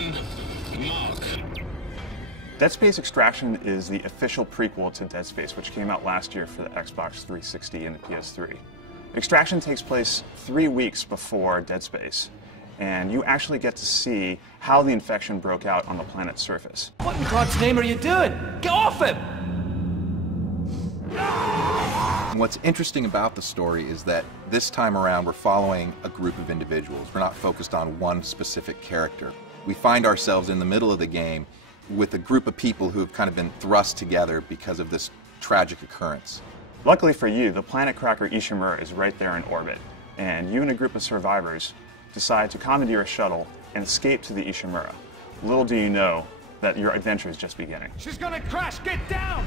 1, mark. Dead Space Extraction is the official prequel to Dead Space, which came out last year for the Xbox 360 and the PS3. Extraction takes place 3 weeks before Dead Space, and you actually get to see how the infection broke out on the planet's surface. What in God's name are you doing? Get off him! What's interesting about the story is that this time around we're following a group of individuals. We're not focused on one specific character. We find ourselves in the middle of the game with a group of people who have kind of been thrust together because of this tragic occurrence. Luckily for you, the planet cracker Ishimura is right there in orbit, and you and a group of survivors decide to commandeer a shuttle and escape to the Ishimura. Little do you know that your adventure is just beginning. She's gonna crash! Get down!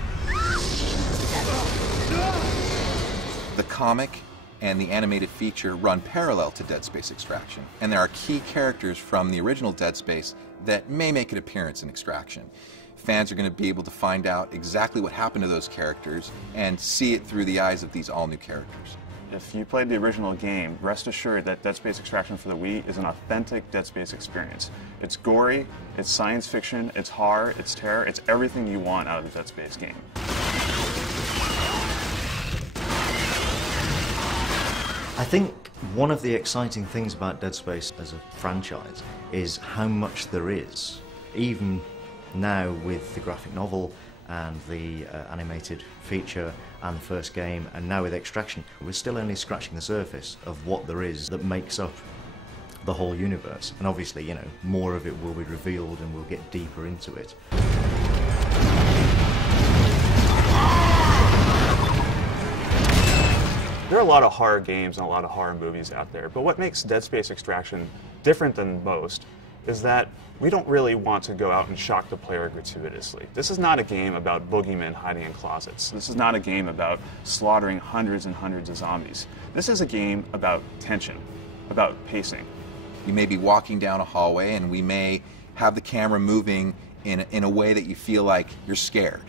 The comic and the animated feature run parallel to Dead Space Extraction, and there are key characters from the original Dead Space that may make an appearance in Extraction. Fans are going to be able to find out exactly what happened to those characters and see it through the eyes of these all-new characters. If you played the original game, rest assured that Dead Space Extraction for the Wii is an authentic Dead Space experience. It's gory, it's science fiction, it's horror, it's terror, it's everything you want out of the Dead Space game. I think one of the exciting things about Dead Space as a franchise is how much there is. Even now with the graphic novel and the animated feature and the first game, and now with Extraction, we're still only scratching the surface of what there is that makes up the whole universe. And obviously, you know, more of it will be revealed and we'll get deeper into it. There are a lot of horror games and a lot of horror movies out there, but what makes Dead Space Extraction different than most is that we don't really want to go out and shock the player gratuitously. This is not a game about boogeymen hiding in closets. This is not a game about slaughtering hundreds and hundreds of zombies. This is a game about tension, about pacing. You may be walking down a hallway and we may have the camera moving in a way that you feel like you're scared.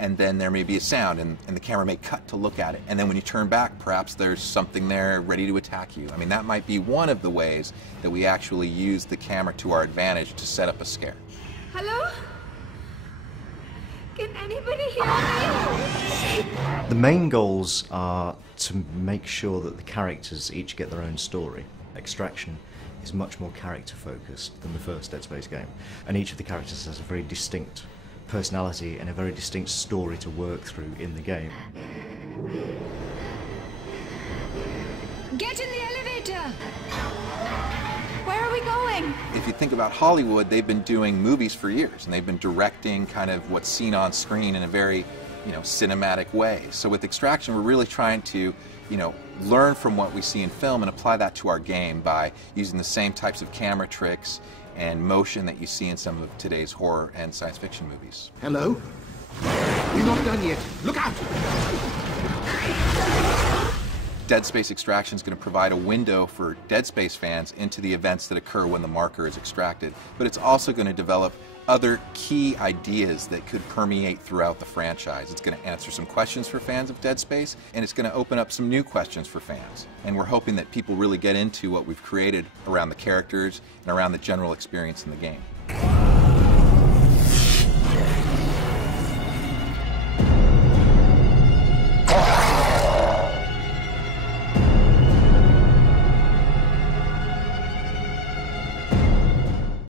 And then there may be a sound and the camera may cut to look at it. And then when you turn back, perhaps there's something there ready to attack you. I mean, that might be one of the ways that we actually use the camera to our advantage to set up a scare. Hello? Can anybody hear me? The main goals are to make sure that the characters each get their own story. Extraction is much more character focused than the first Dead Space game. And each of the characters has a very distinct personality and a very distinct story to work through in the game. Get in the elevator! Where are we going? If you think about Hollywood, they've been doing movies for years, and they've been directing kind of what's seen on screen in a very, cinematic way. So with Extraction, we're really trying to, learn from what we see in film and apply that to our game by using the same types of camera tricks and motion that you see in some of today's horror and science fiction movies. Hello? We're not done yet. Look out! Dead Space Extraction is going to provide a window for Dead Space fans into the events that occur when the marker is extracted, but it's also going to develop other key ideas that could permeate throughout the franchise. It's going to answer some questions for fans of Dead Space, and it's going to open up some new questions for fans. And we're hoping that people really get into what we've created around the characters and around the general experience in the game.